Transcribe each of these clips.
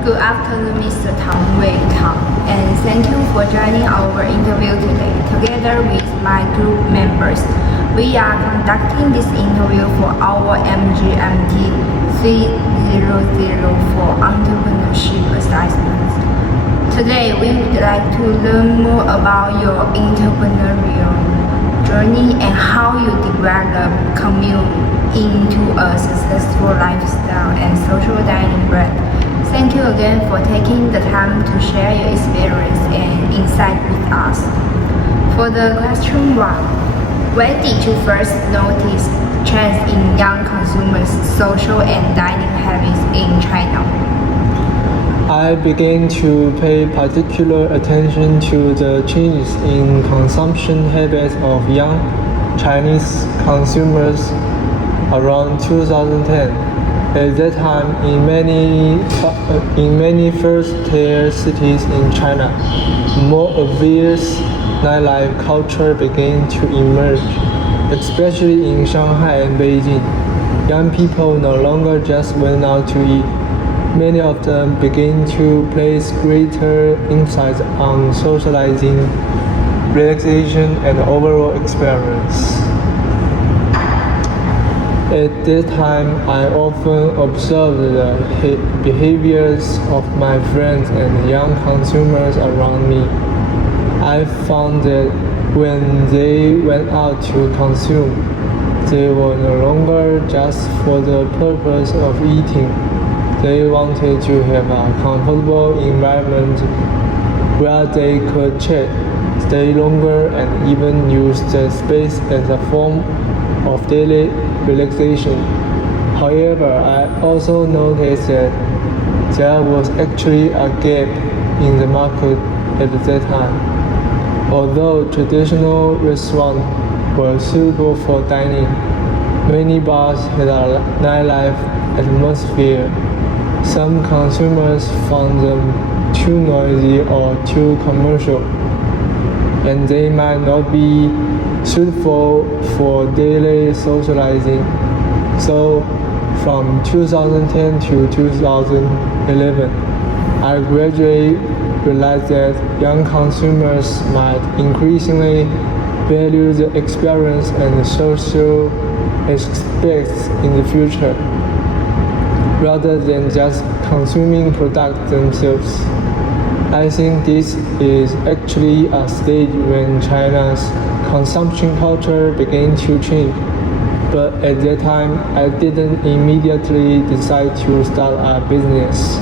Good afternoon, Mr. Tang Wei Tang, and thank you for joining our interview today. Together with my group members, we are conducting this interview for our MGMT3004 Entrepreneurship Assessment. Today, we would like to learn more about your entrepreneurial journey and how you develop commute into a successful lifestyle and social dining brand. Thank you again for taking the time to share your experience and insight with us. For the question 1, when did you first notice change in young consumers' social and dining habits in China? I began to pay particular attention to the changes in consumption habits of young Chinese consumers around 2010. At that time, in many first-tier cities in China, more obvious nightlife culture began to emerge, especially in Shanghai and Beijing. Young people no longer just went out to eat. Many of them began to place greater emphasis on socializing, relaxation, and overall experience. At that time, I often observed the behaviors of my friends and young consumers around me. I found that when they went out to consume, they were no longer just for the purpose of eating. They wanted to have a comfortable environment where they could chat, stay longer, and even use the space as a form of daily relaxation. However, I also noticed that there was actually a gap in the market at that time. Although traditional restaurants were suitable for dining, many bars had a nightlife atmosphere. Some consumers found them too noisy or too commercial, and they might not be suitable for daily socializing. So, from 2010 to 2011, I gradually realized that young consumers might increasingly value the experience and social aspects in the future, rather than just consuming products themselves. I think this is actually a stage when China's consumption culture began to change. But at that time, I didn't immediately decide to start a business.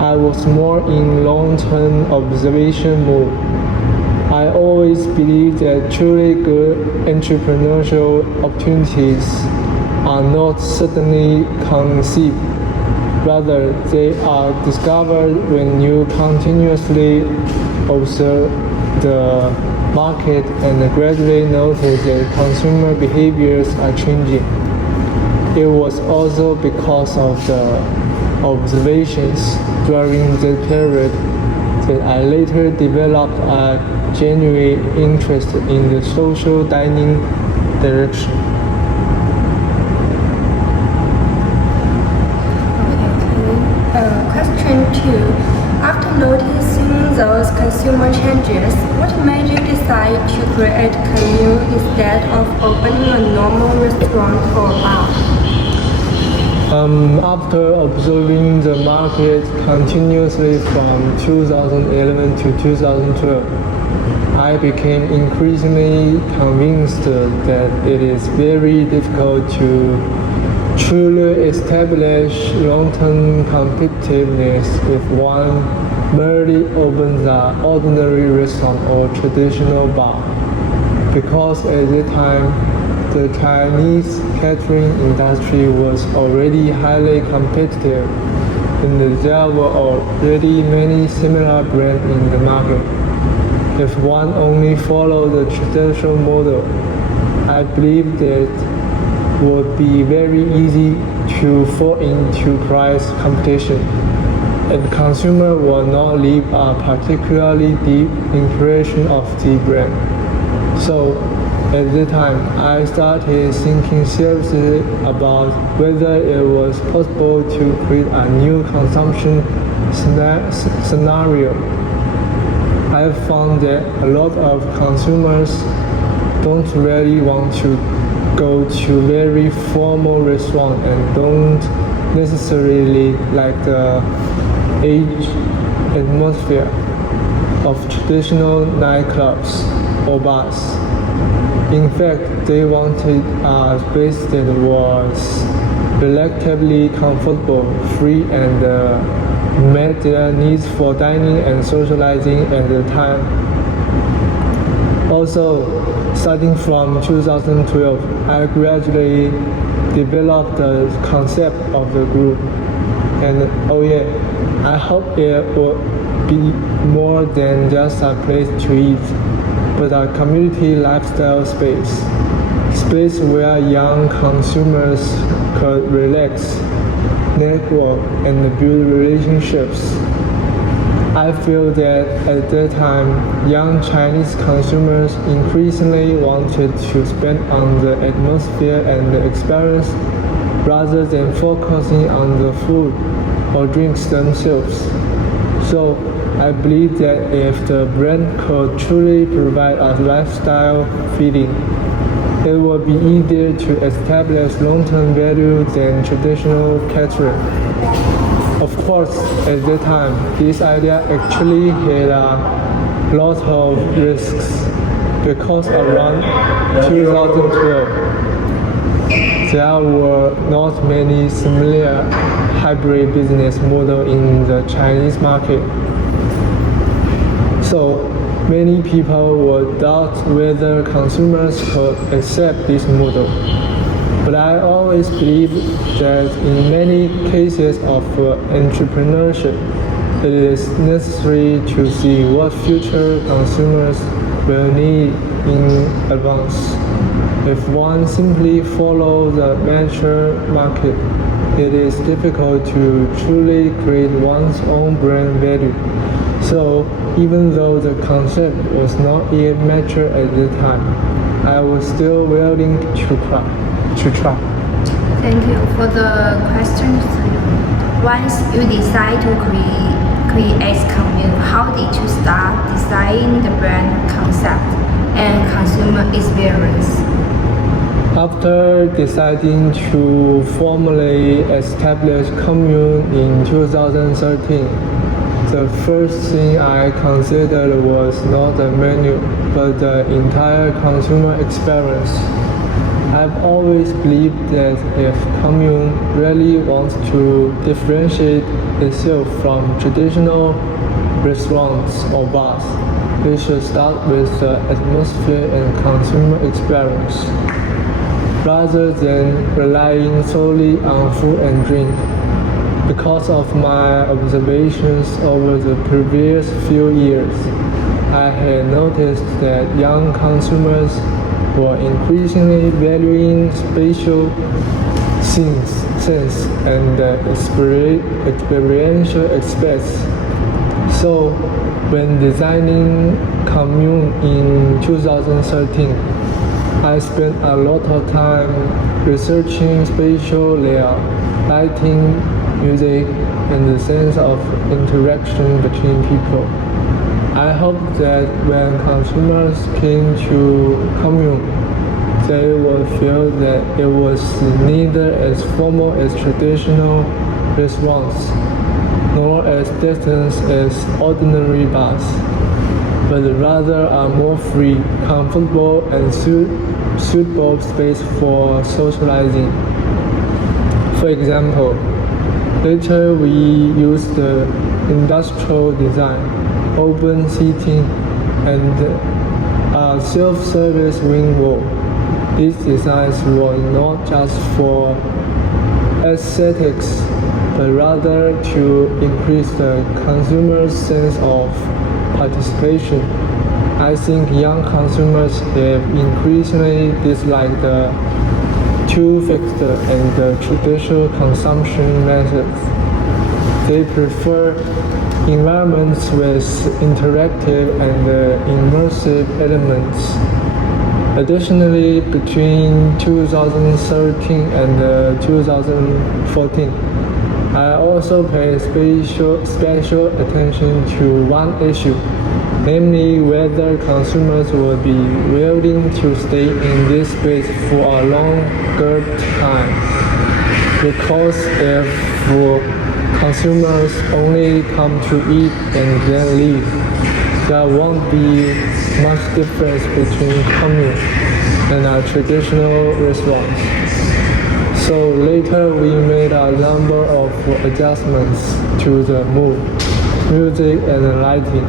I was more in long-term observation mode. I always believed that truly good entrepreneurial opportunities are not suddenly conceived. Rather, they are discovered when you continuously observe the market and gradually notice that consumer behaviors are changing. It was also because of the observations during the period that I later developed a genuine interest in the social dining direction. Question 2. After noticing those consumer changes, what made you decide to create commune instead of opening a normal restaurant or bar? After observing the market continuously from 2011 to 2012, I became increasingly convinced that it is very difficult to truly establish long-term competitiveness if one merely opens an ordinary restaurant or traditional bar. Because at that time, the Chinese catering industry was already highly competitive, and there were already many similar brands in the market. If one only followed the traditional model, I believe that would be very easy to fall into price competition, and consumer will not leave a particularly deep impression of the brand. So, At the time, I started thinking seriously about whether it was possible to create a new consumption scenario. I found that a lot of consumers don't really want to go to very formal restaurants and don't necessarily like the age atmosphere of traditional nightclubs or bars. In fact, they wanted a space that was relatively comfortable, free, and met their needs for dining and socializing at the time. Also, starting from 2012, I gradually developed the concept of the group. And oh yeah, I hope it will be more than just a place to eat, but a community lifestyle space where young consumers could relax, network, and build relationships. I feel that at that time, young Chinese consumers increasingly wanted to spend on the atmosphere and the experience rather than focusing on the food or drinks themselves. So I believe that if the brand could truly provide a lifestyle feeling, it would be easier to establish long-term value than traditional catering. Of course, at that time, this idea actually had a lot of risks because around 2012, there were not many similar hybrid business models in the Chinese market. So many people would doubt whether consumers could accept this model. But I always believe that in many cases of entrepreneurship, it is necessary to see what future consumers will need in advance. If one simply follows the mature market, it is difficult to truly create one's own brand value. So, even though the concept was not yet mature at the time, I was still willing to try. Thank you for the questions. Once you decide to create commune, how did you start designing the brand concept and consumer experience? After deciding to formally establish commune in 2013, the first thing I considered was not the menu, but the entire consumer experience. I've always believed that if commune really wants to differentiate itself from traditional restaurants or bars, they should start with the atmosphere and consumer experience, rather than relying solely on food and drink. Because of my observations over the previous few years, I had noticed that young consumers were increasingly valuing spatial sense and experiential aspects. So, when designing commune in 2013, I spent a lot of time researching spatial layout, lighting, music, and the sense of interaction between people. I hope that when consumers came to commune, they would feel that it was neither as formal as traditional restaurants, nor as distant as ordinary bars, but rather a more free, comfortable, and suitable space for socializing. For example, later we used the industrial design, open seating, and a self-service wing wall. These designs were not just for aesthetics, but rather to increase the consumer's sense of participation. I think young consumers have increasingly disliked the too fixed and the traditional consumption methods. They prefer environments with interactive and immersive elements. Additionally, between 2013 and 2014, I also paid special attention to one issue, namely whether consumers will be willing to stay in this space for a longer time. Because if consumers only come to eat and then leave, there won't be much difference between commune and a traditional restaurant. So later we made a number of adjustments to the mood, music and lighting,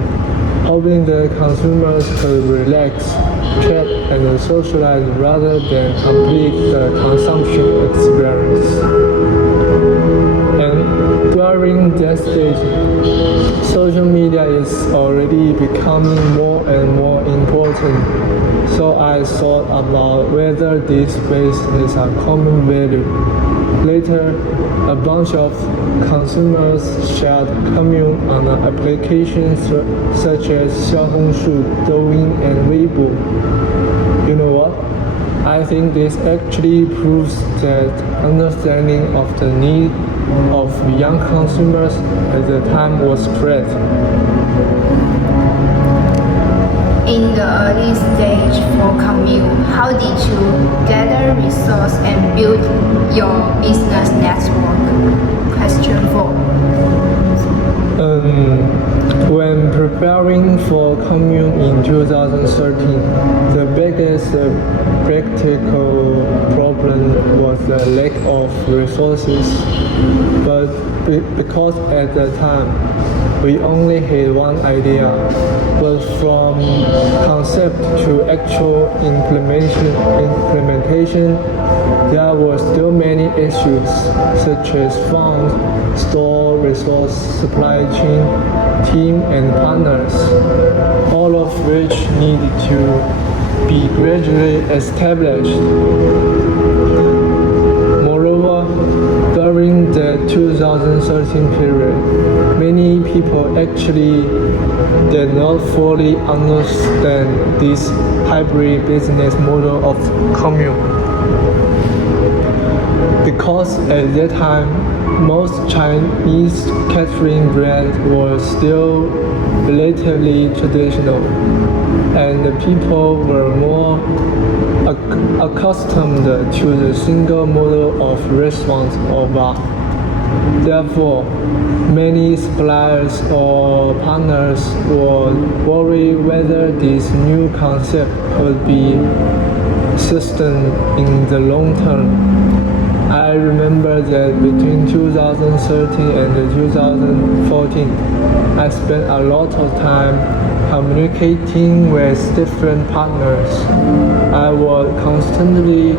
hoping the consumers could relax, chat and socialize rather than complete the consumption experience. And during that stage, social media is already becoming more and more important. So I thought about whether this space is a common value. Later, a bunch of consumers shared commune on applications such as Xiaohongshu, Douyin, and Weibo. You know what? I think this actually proves that understanding of the need of young consumers at the time was correct. In the early stage for commune, how did you gather resources and build your business network? Question 4. When preparing for commune in 2013, the biggest practical problem was the lack of resources. But because at the time we only had one idea, but from concept to actual implementation, there were still many issues such as funds, store resource, supply chain, team and partners, all of which needed to be gradually established. Moreover, during the 2013 period, many people actually did not fully understand this hybrid business model of commune. Because at that time, most Chinese catering brands were still relatively traditional, and the people were more accustomed to the single model of restaurants or bar. Therefore, many suppliers or partners were worried whether this new concept could be sustained in the long term. I remember that between 2013 and 2014, I spent a lot of time communicating with different partners. I would constantly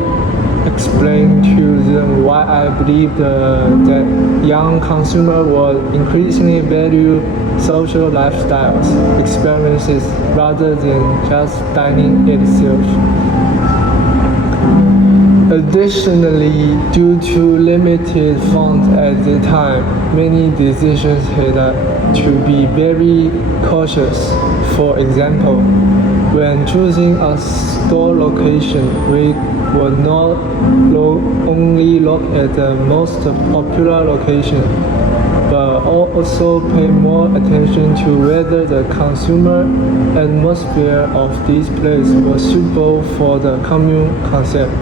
explain to them why I believe that young consumers will increasingly value social lifestyles, experiences rather than just dining itself. Additionally, due to limited funds at the time, many decisions had to be very cautious. For example, when choosing a store location, we would not only look at the most popular location, but also pay more attention to whether the consumer atmosphere of this place was suitable for the commune concept.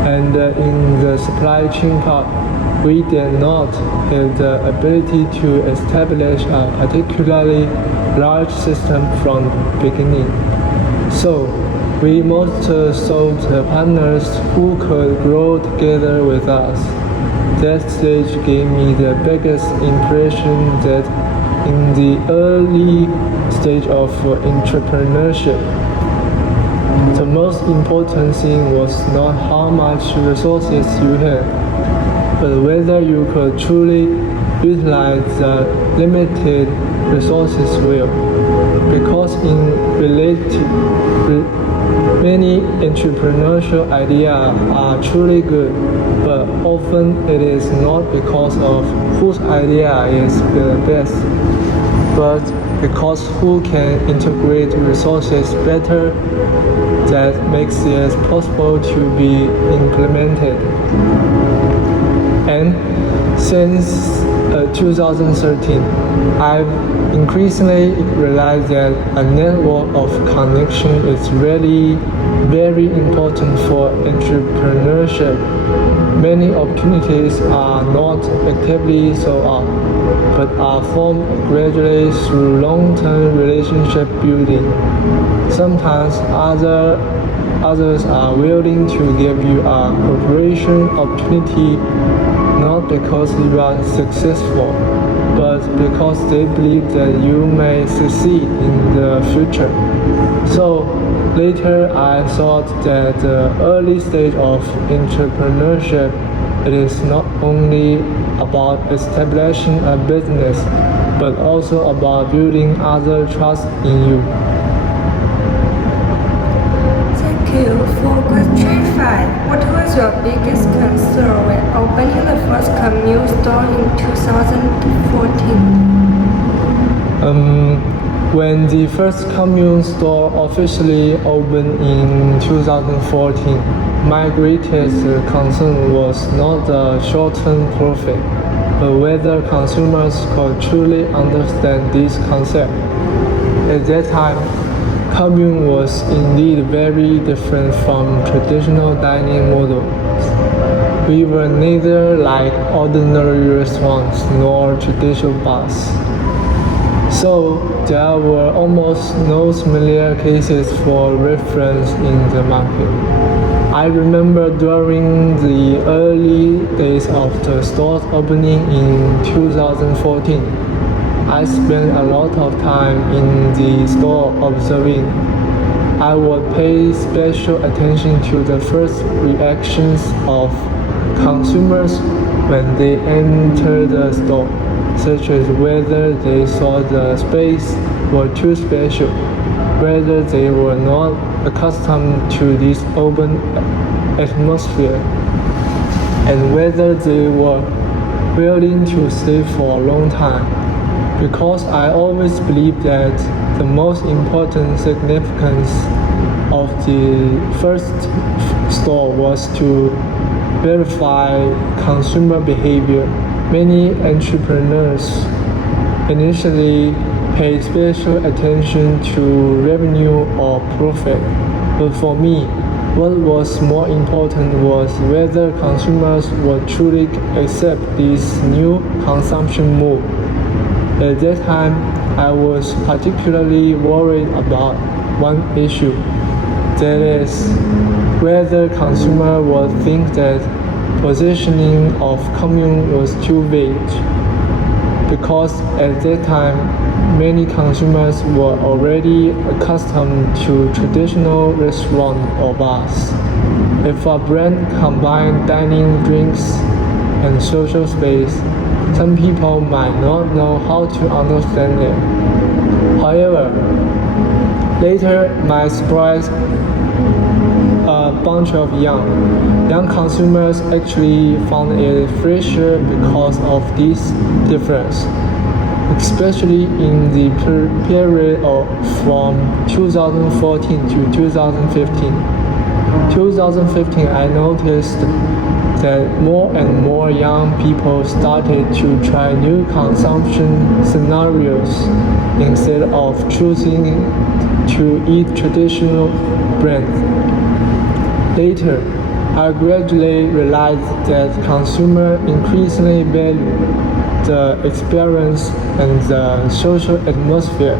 And in the supply chain part, we did not have the ability to establish a particularly large system from the beginning. So, we most sought partners who could grow together with us. That stage gave me the biggest impression that in the early stage of entrepreneurship, the most important thing was not how much resources you had, but whether you could truly utilize the limited resources well. Because in reality, many entrepreneurial ideas are truly good, but often it is not because of whose idea is the best, but because who can integrate resources better that makes it possible to be implemented. And since 2013, I've increasingly realized that a network of connection is really very important for entrepreneurship. Many opportunities are not actively sought out, but are formed gradually through long-term relationship building. Sometimes others are willing to give you a cooperation opportunity not because you are successful, but because they believe that you may succeed in the future. So later I thought that the early stage of entrepreneurship, it is not only about establishing a business, but also about building other trust in you. Thank you. For question 5, what was your biggest concern when opening the first commune store in 2014? When the first commune store officially opened in 2014, my greatest concern was not the short-term profit, but whether consumers could truly understand this concept. At that time, commune was indeed very different from traditional dining models. We were neither like ordinary restaurants nor traditional bars. So there were almost no similar cases for reference in the market. I remember during the early days of the store's opening in 2014, I spent a lot of time in the store observing. I would pay special attention to the first reactions of consumers when they enter the store, such as whether they saw the space were too special, whether they were not accustomed to this open atmosphere, and whether they were willing to stay for a long time. Because I always believed that the most important significance of the first store was to verify consumer behavior. Many entrepreneurs initially paid special attention to revenue or profit, but for me, what was more important was whether consumers would truly accept this new consumption mode. At that time, I was particularly worried about one issue, that is, whether consumers would think that positioning of commune was too vague, because at that time, many consumers were already accustomed to traditional restaurants or bars. If a brand combined dining, drinks, and social space, some people might not know how to understand it. However, later my surprise, a bunch of young consumers actually found it fresher because of this difference, especially in the period from 2014 to 2015. 2015, I noticed that more and more young people started to try new consumption scenarios instead of choosing to eat traditional brands. Later, I gradually realized that consumers increasingly value the experience and the social atmosphere.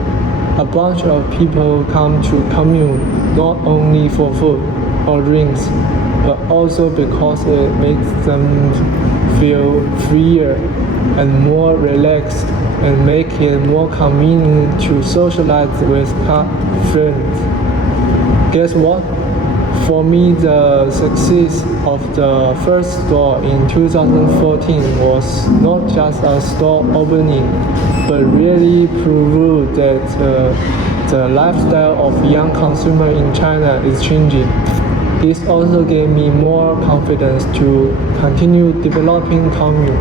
A bunch of people come to commune not only for food or drinks, but also because it makes them feel freer and more relaxed and make it more convenient to socialize with friends. Guess what? For me, the success of the first store in 2014 was not just a store opening, but really proved that the lifestyle of young consumers in China is changing. This also gave me more confidence to continue developing commune.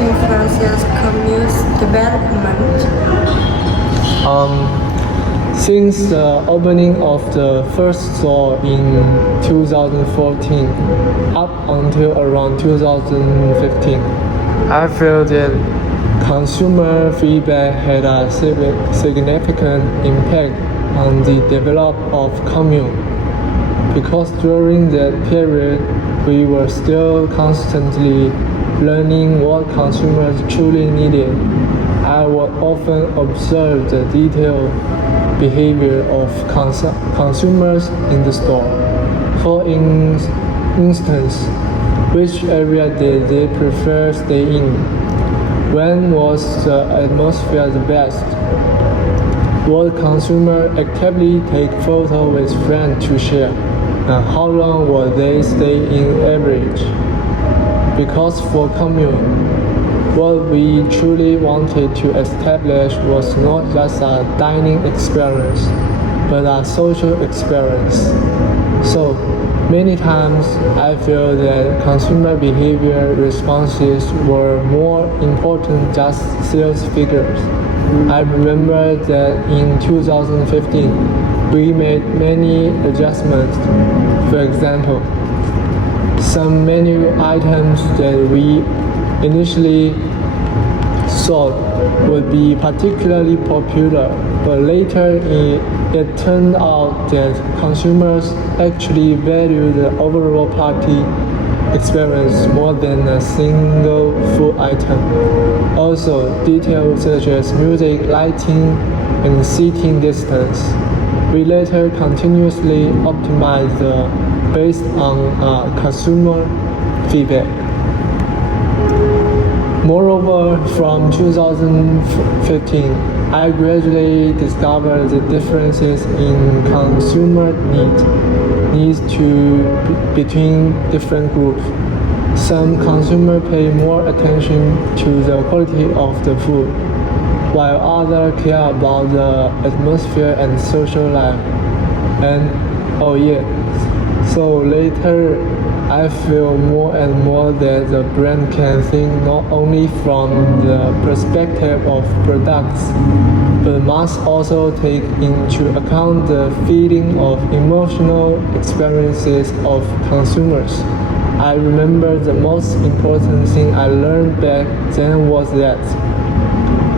influences commute's development? Since the opening of the first store in 2014 up until around 2015, I feel that consumer feedback had a significant impact on the development of commune. Because during that period, we were still constantly learning what consumers truly needed. I would often observe the detailed behavior of consumers in the store. For instance, which area did they prefer staying in? When was the atmosphere the best? Would consumer actively take photos with friends to share? And how long would they stay in average? Because for commune, what we truly wanted to establish was not just a dining experience, but a social experience. So, many times I feel that consumer behavior responses were more important just sales figures. I remember that in 2015, we made many adjustments. For example, some menu items that we initially thought would be particularly popular, but later it turned out that consumers actually value the overall party experience more than a single food item. Also, details such as music, lighting, and seating distance, we later continuously optimized based on consumer feedback. Moreover, from 2015, I gradually discovered the differences in consumer needs between different groups. Some consumers pay more attention to the quality of the food, while others care about the atmosphere and social life. And oh yeah, so later I feel more and more that the brand can think not only from the perspective of products, but must also take into account the feeling of emotional experiences of consumers. I remember the most important thing I learned back then was that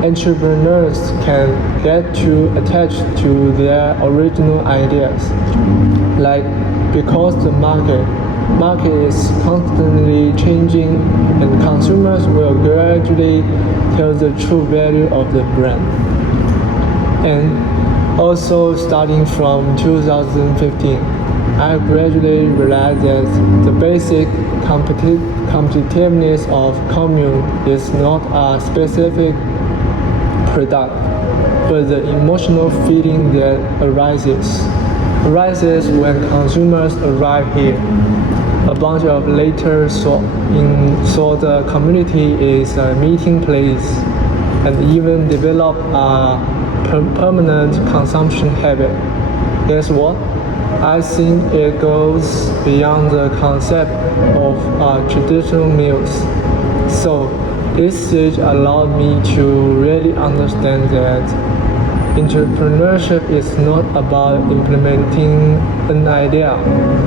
entrepreneurs can get too attached to their original ideas. Like, because the market is constantly changing and consumers will gradually tell the true value of the brand. And also starting from 2015, I gradually realized that the basic competitiveness of commune is not a specific product, but the emotional feeling that arises when consumers arrive here. A bunch of later saw the community is a meeting place and even develop a permanent consumption habit. Guess what? I think it goes beyond the concept of traditional meals. So this stage allowed me to really understand that entrepreneurship is not about implementing an idea,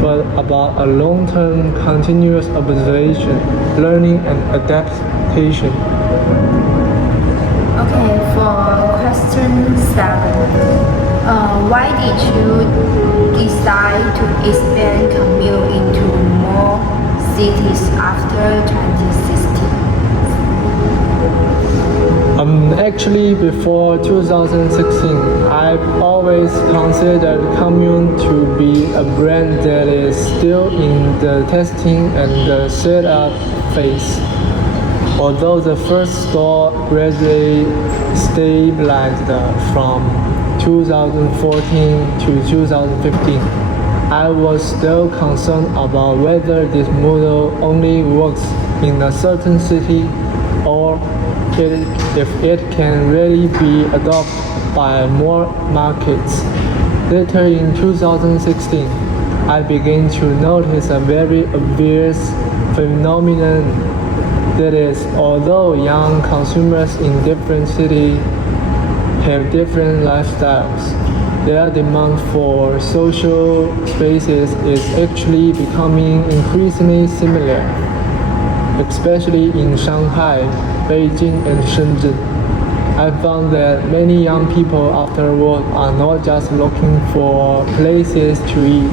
but about a long-term continuous observation, learning and adaptation. Okay, for question 7. Why did you decide to expand commune into more cities after 2016? Actually, before 2016, I've always considered commune to be a brand that is still in the testing and the setup phase. Although the first store gradually stabilized from 2014 to 2015, I was still concerned about whether this model only works in a certain city or if it can really be adopted by more markets. Later in 2016, I began to notice a very obvious phenomenon That is, although young consumers in different cities have different lifestyles, their demand for social spaces is actually becoming increasingly similar, especially in Shanghai, Beijing, and Shenzhen. I found that many young people after work are not just looking for places to eat,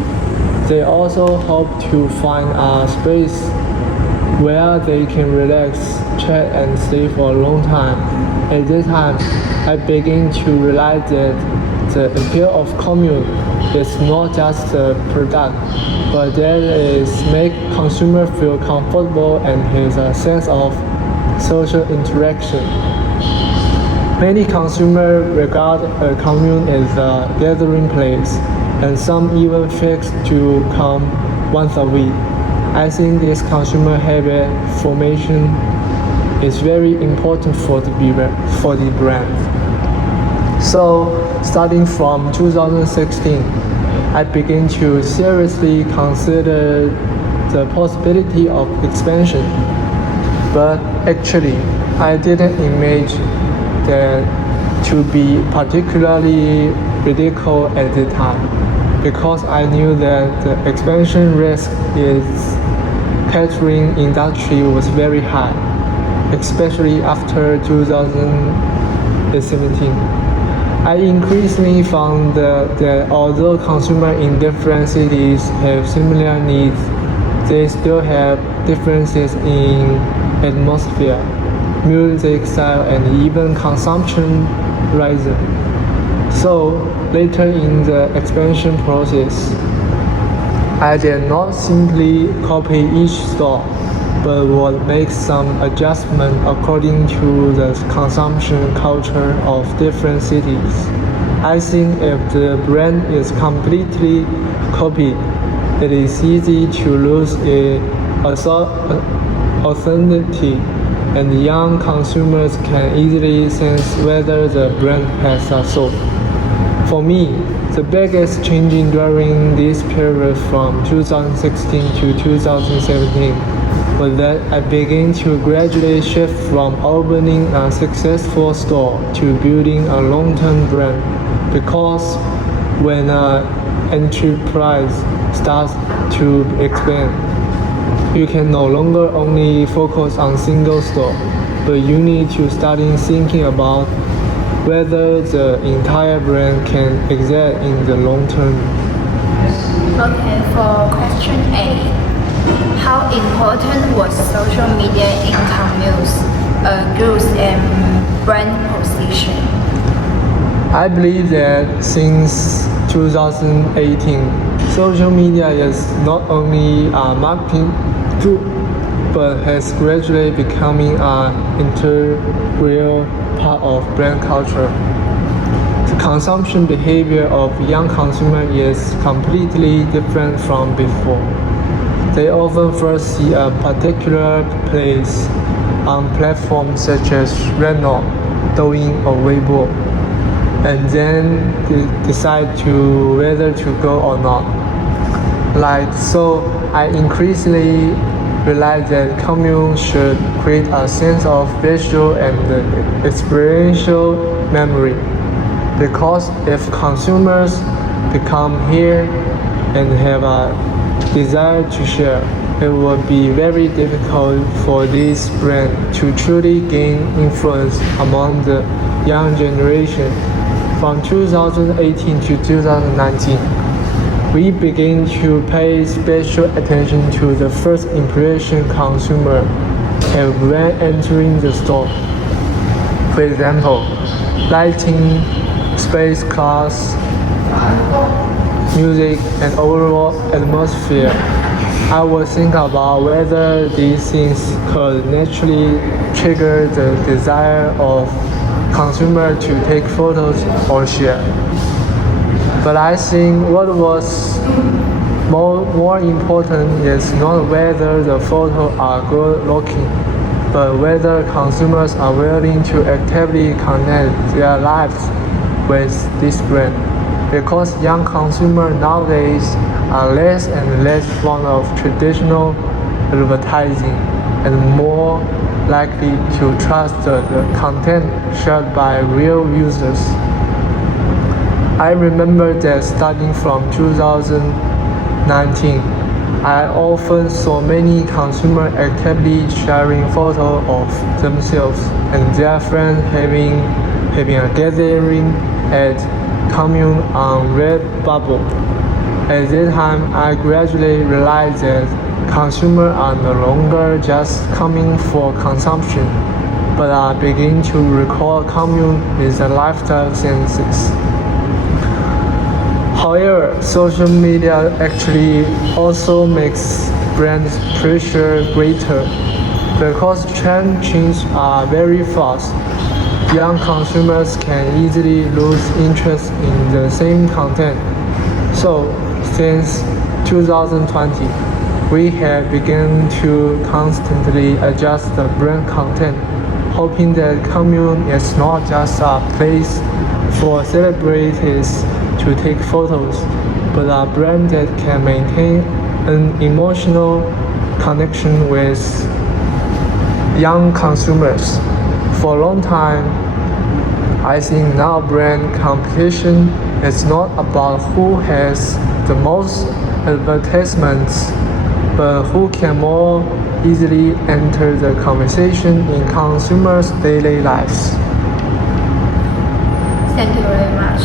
they also hope to find a space where they can relax, chat, and stay for a long time. At that time, I began to realize that the appeal of commune is not just the product, but that it make consumers feel comfortable and has a sense of social interaction. Many consumers regard a commune as a gathering place, and some even fix to come once a week. I think this consumer habit formation is very important for the brand. So, starting from 2016, I began to seriously consider the possibility of expansion. But actually, I didn't imagine that to be particularly ridiculous at the time, because I knew that the expansion risk in catering industry was very high, especially after 2017. I increasingly found that although consumers in different cities have similar needs, they still have differences in atmosphere, music style, and even consumption rhythm. So later in the expansion process, I did not simply copy each store, but would make some adjustment according to the consumption culture of different cities. I think if the brand is completely copied, it is easy to lose its authenticity, and young consumers can easily sense whether the brand has a soul. For me, the biggest change during this period from 2016 to 2017 was that I began to gradually shift from opening a successful store to building a long-term brand, because when an enterprise starts to expand, you can no longer only focus on single store, but you need to start thinking about whether the entire brand can exist in the long term. Okay, for question A, how important was social media in Camille's growth and brand position? I believe that since 2018, social media is not only a marketing tool, but has gradually becoming an integral part of brand culture. The consumption behavior of young consumers is completely different from before. They often first see a particular place on platforms such as Renault, Douyin, or Weibo, and then they decide to whether to go or not. So I increasingly realized that commune should create a sense of visual and experiential memory. Because if consumers become here and have a desire to share, it would be very difficult for this brand to truly gain influence among the young generation. From 2018 to 2019, we began to pay special attention to the first impression consumer have when entering the store. For example, lighting, space class, music, and overall atmosphere. I would think about whether these things could naturally trigger the desire of consumer to take photos or share. But I think what was more important is not whether the photos are good looking, but whether consumers are willing to actively connect their lives with this brand. Because young consumers nowadays are less and less fond of traditional advertising and more likely to trust the content shared by real users. I remember that starting from 2019, I often saw many consumers actively sharing photos of themselves and their friends having a gathering at commune on Redbubble. At that time, I gradually realized that consumers are no longer just coming for consumption, but are beginning to recall commune with a lifestyle senses. However, social media actually also makes brand pressure greater because trend changes are very fast. Young consumers can easily lose interest in the same content. So, since 2020, we have begun to constantly adjust the brand content, hoping that commune is not just a place for celebrities to take photos, but a brand that can maintain an emotional connection with young consumers. For a long time, I think now brand competition is not about who has the most advertisements, but who can more easily enter the conversation in consumers' daily lives. Thank you very much.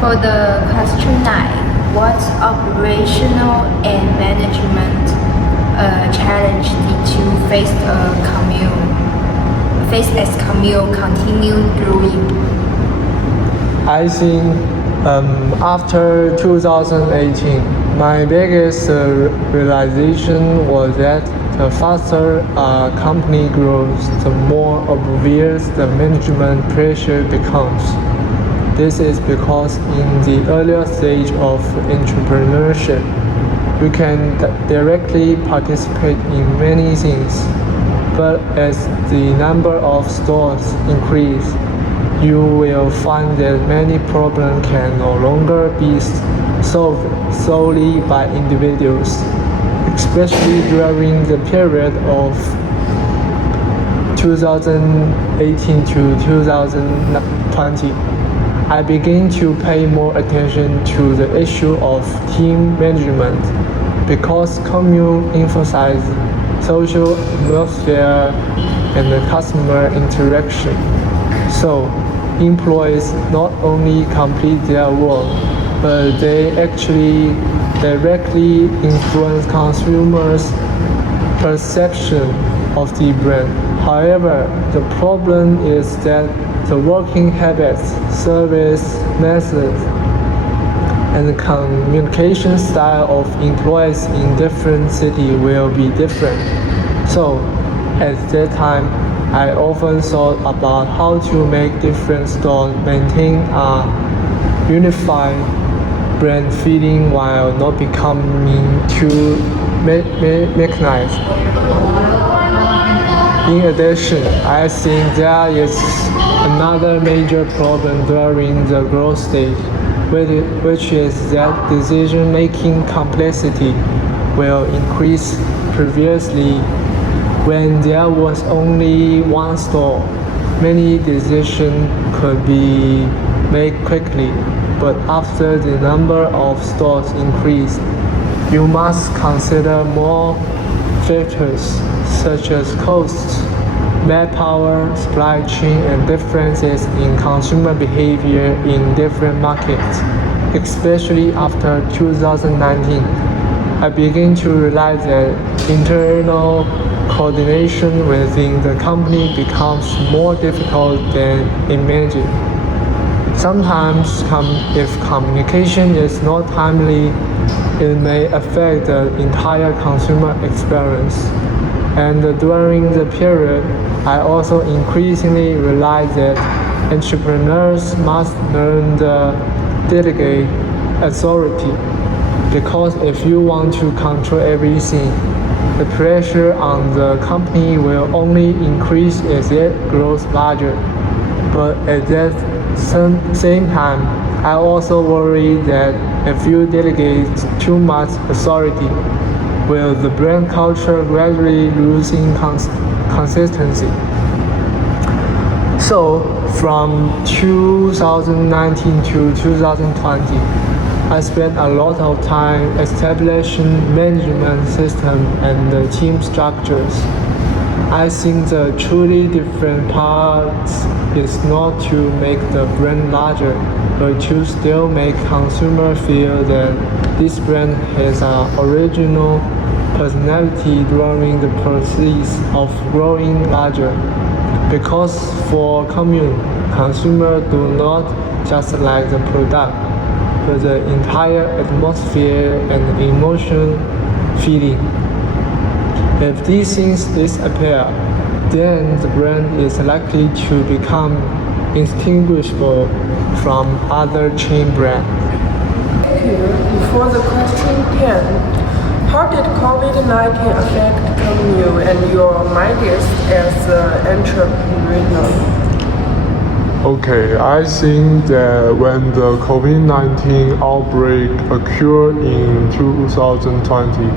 For the question 9, what operational and management challenge did you face as commune continue growing? I think after 2018, my biggest realization was that the faster a company grows, the more obvious the management pressure becomes. This is because in the earlier stage of entrepreneurship, you can directly participate in many things. But as the number of stores increase, you will find that many problems can no longer be solved solely by individuals, especially during the period of 2018 to 2020. I began to pay more attention to the issue of team management because commune emphasizes social atmosphere and the customer interaction. So, employees not only complete their work, but they actually directly influence consumers' perception of the brand. However, the problem is that the working habits, service methods, and the communication style of employees in different cities will be different. So, at that time, I often thought about how to make different stores maintain a unified brand feeling while not becoming too mechanized. In addition, I think there is another major problem during the growth stage, which is that decision-making complexity will increase. Previously, when there was only one store, many decisions could be made quickly, but after the number of stores increased, you must consider more factors such as costs, manpower, supply chain, and differences in consumer behavior in different markets. Especially after 2019, I began to realize that internal coordination within the company becomes more difficult than imagined. Sometimes, if communication is not timely, it may affect the entire consumer experience. And during the period, I also increasingly realized that entrepreneurs must learn to delegate authority, because if you want to control everything, the pressure on the company will only increase as it grows larger. But at that same time, I also worry that if you delegate too much authority, will the brand culture gradually losing consistency. So from 2019 to 2020, I spent a lot of time establishing management system and the team structures. I think the truly different parts is not to make the brand larger, but to still make consumer feel that this brand has an original personality during the process of growing larger. Because for consumers do not just like the product, but the entire atmosphere and emotion feeling. If these things disappear, then the brand is likely to become indistinguishable from other chain brands. Before the question 10, how did COVID-19 affect you and your mindset as an entrepreneur? Okay, I think that when the COVID-19 outbreak occurred in 2020,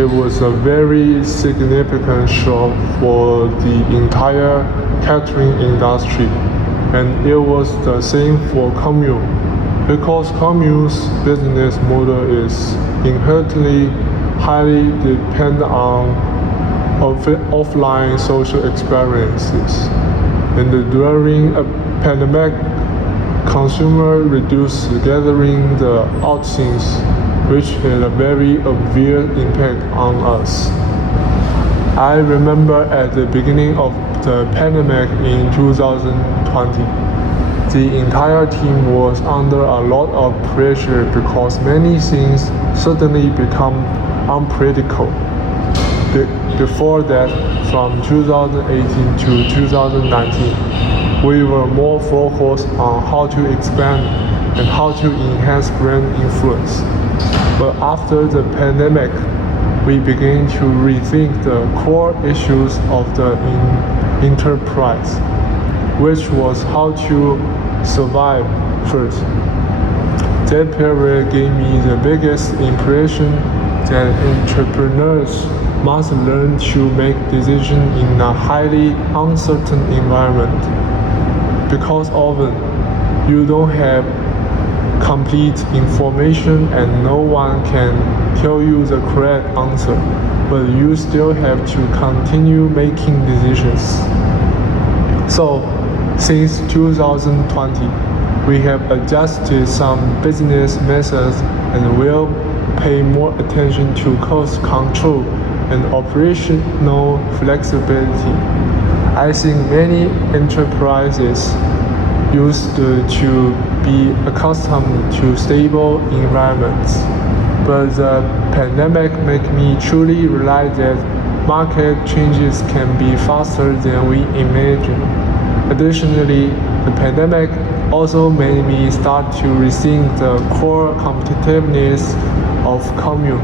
it was a very significant shock for the entire catering industry. And it was the same for Commune, because Commune's business model is inherently highly dependent on offline social experiences. And during a pandemic, consumers reduced gathering the outings, which had a very obvious impact on us. I remember at the beginning of the pandemic in 2020, the entire team was under a lot of pressure because many things suddenly become unpredictable. Before that, from 2018 to 2019, we were more focused on how to expand and how to enhance brand influence. But after the pandemic, we began to rethink the core issues of the enterprise, which was how to survive first. That period gave me the biggest impression that entrepreneurs must learn to make decisions in a highly uncertain environment. Because often you don't have complete information and no one can tell you the correct answer, but you still have to continue making decisions. So, since 2020, we have adjusted some business methods and will pay more attention to cost control and operational flexibility. I think many enterprises used to be accustomed to stable environments, but the pandemic made me truly realize that market changes can be faster than we imagined. Additionally, the pandemic also made me start to rethink the core competitiveness of Commune,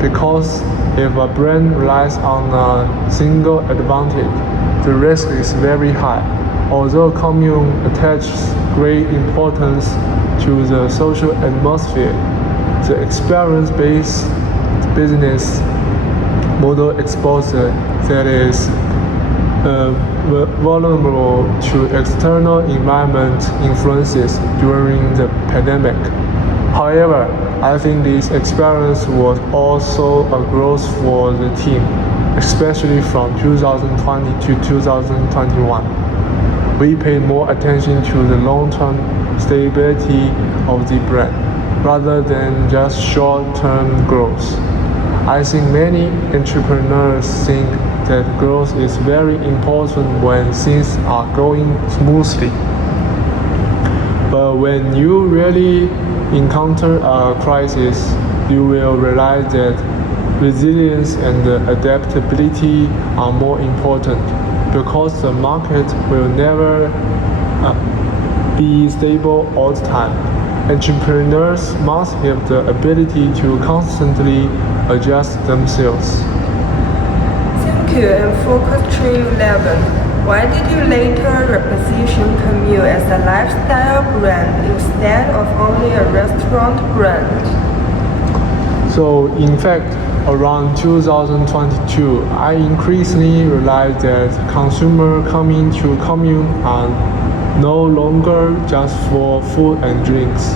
because if a brand relies on a single advantage, the risk is very high. Although Commune attaches great importance to the social atmosphere, the experience-based business model exposure that is vulnerable to external environment influences during the pandemic. However, I think this experience was also a growth for the team, especially from 2020 to 2021. We paid more attention to the long-term stability of the brand, rather than just short-term growth. I think many entrepreneurs think that growth is very important when things are going smoothly. But when you really encounter a crisis, you will realize that resilience and adaptability are more important, because the market will never be stable all the time. Entrepreneurs must have the ability to constantly adjust themselves. Thank you. And for question 11, why did you later reposition Commune as a lifestyle brand instead of only a restaurant brand? So in fact, around 2022, I increasingly realized that consumers coming to commune are no longer just for food and drinks.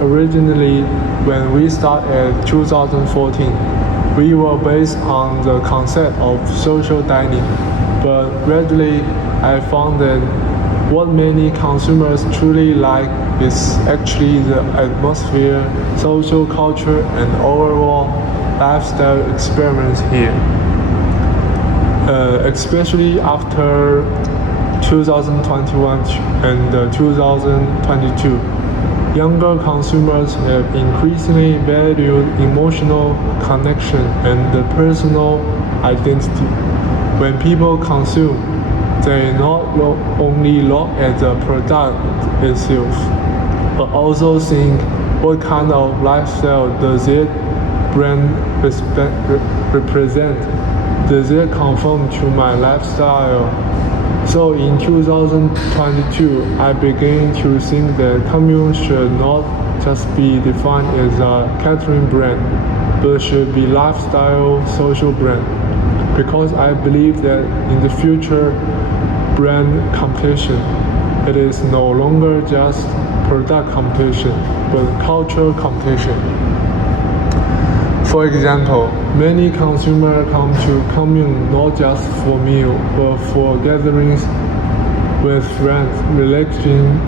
Originally, when we started in 2014, we were based on the concept of social dining, but gradually I found that what many consumers truly like is actually the atmosphere, social culture, and overall lifestyle experience here. Especially after 2021 and 2022, younger consumers have increasingly valued emotional connection and the personal identity. When people consume, they not only look at the product itself, but also think what kind of lifestyle does it brand represent? Does it conform to my lifestyle? So in 2022, I began to think that commune should not just be defined as a catering brand, but should be lifestyle social brand. Because I believe that in the future, brand competition, it is no longer just product competition, but cultural competition. For example, many consumers come to commune not just for meal, but for gatherings with friends, relaxing,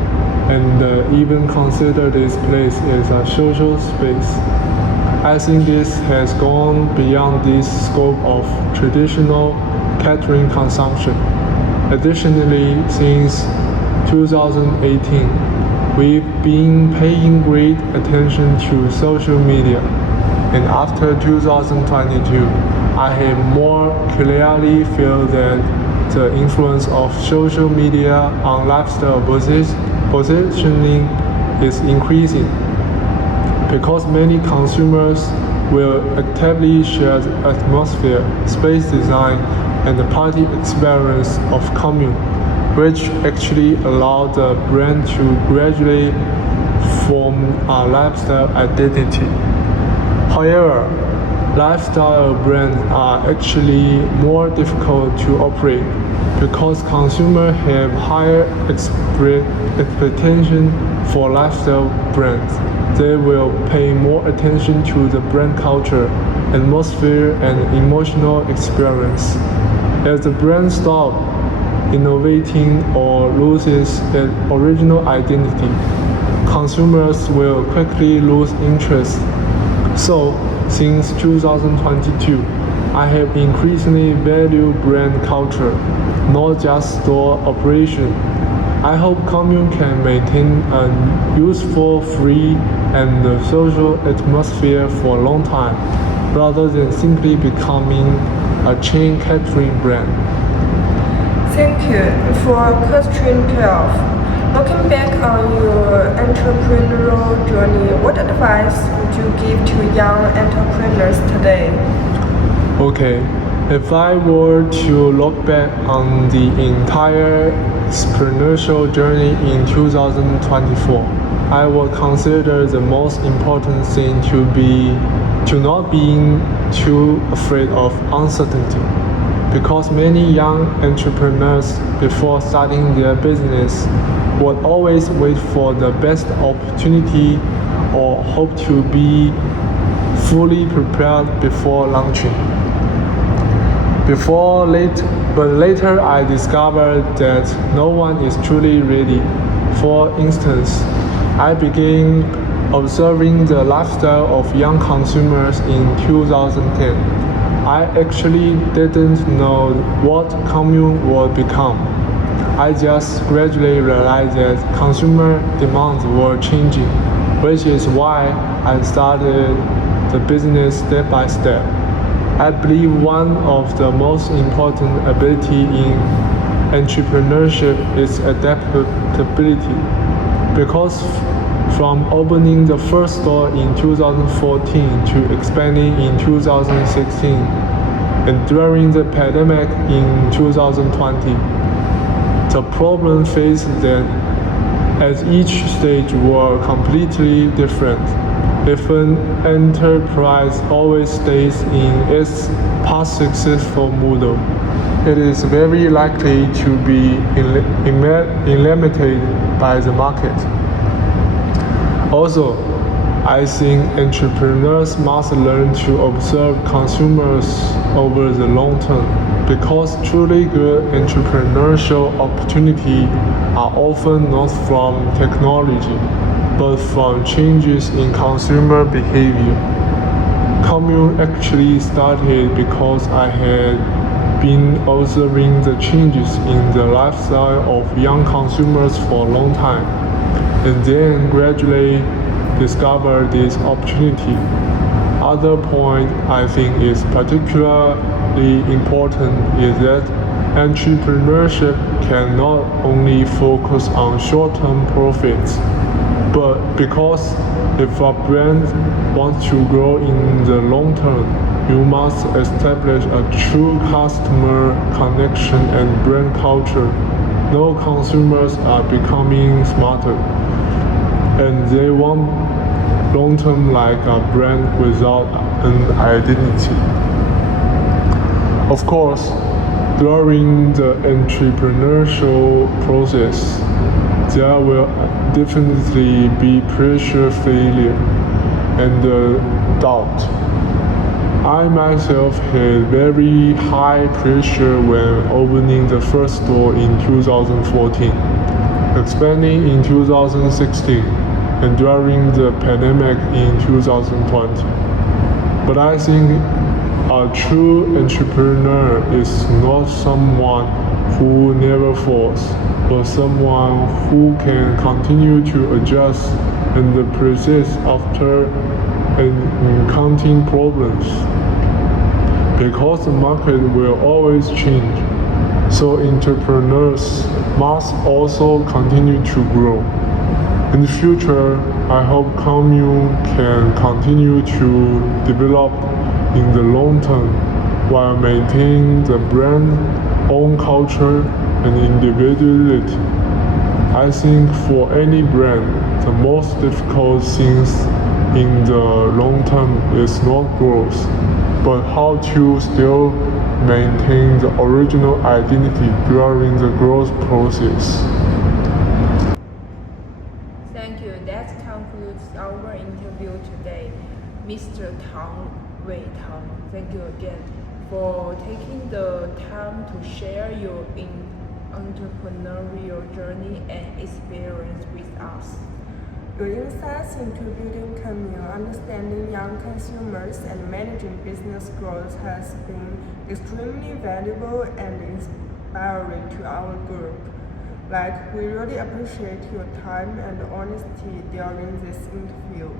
and even consider this place as a social space. I think this has gone beyond this scope of traditional catering consumption. Additionally, since 2018, we've been paying great attention to social media. And after 2022, I have more clearly feel that the influence of social media on lifestyle positioning is increasing because many consumers will actively share the atmosphere, space design, and the party experience of commune, which actually allow the brand to gradually form a lifestyle identity. However, lifestyle brands are actually more difficult to operate because consumers have higher expectation for lifestyle brands. They will pay more attention to the brand culture, atmosphere, and emotional experience. As the brand stops innovating or loses its original identity, consumers will quickly lose interest. So, since 2022, I have increasingly valued brand culture, not just store operation. I hope commune can maintain a useful, free, and social atmosphere for a long time, rather than simply becoming a chain catering brand. Thank you. For question 12, looking back on your entrepreneurial journey, what advice would you give to young entrepreneurs today? Okay, if I were to look back on the entire entrepreneurial journey in 2024, I would consider the most important thing to not being too afraid of uncertainty. Because many young entrepreneurs before starting their business would always wait for the best opportunity or hope to be fully prepared before launching. But later I discovered that no one is truly ready. For instance, I began observing the lifestyle of young consumers in 2010. I actually didn't know what commune would become. I just gradually realized that consumer demands were changing, which is why I started the business step by step. I believe one of the most important ability in entrepreneurship is adaptability, because from opening the first store in 2014 to expanding in 2016 and during the pandemic in 2020, the problem faced then at each stage were completely different. If an enterprise always stays in its past successful model, it is very likely to be eliminated by the market. Also, I think entrepreneurs must learn to observe consumers over the long term, because truly good entrepreneurial opportunities are often not from technology, but from changes in consumer behavior. Commune actually started because I had been observing the changes in the lifestyle of young consumers for a long time, and then gradually discovered this opportunity. Other point I think is particularly important is that entrepreneurship cannot only focus on short-term profits, but because if a brand wants to grow in the long term, you must establish a true customer connection and brand culture. Now consumers are becoming smarter, and they want long-term like a brand without an identity. Of course, during the entrepreneurial process, there will definitely be pressure, failure, and doubt. I myself had very high pressure when opening the first store in 2014, expanding in 2016, and during the pandemic in 2020. But I think a true entrepreneur is not someone who never falls, but someone who can continue to adjust and persist after encountering problems. Because the market will always change, so entrepreneurs must also continue to grow. In the future, I hope Commune can continue to develop in the long term while maintaining the brand's own culture and individuality. I think for any brand, the most difficult things in the long term is not growth, but how to still maintain the original identity during the growth process. Thank you. That concludes our interview today. Mr. Tang Wei Tang, thank you again for taking the time to share your entrepreneurial journey and experience with us. Your insights into building Commune, understanding young consumers, and managing business growth has been extremely valuable and inspiring to our group. We really appreciate your time and honesty during this interview.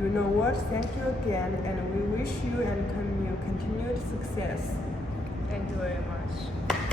You know what? Thank you again, and we wish you and Commune continued success. Thank you very much.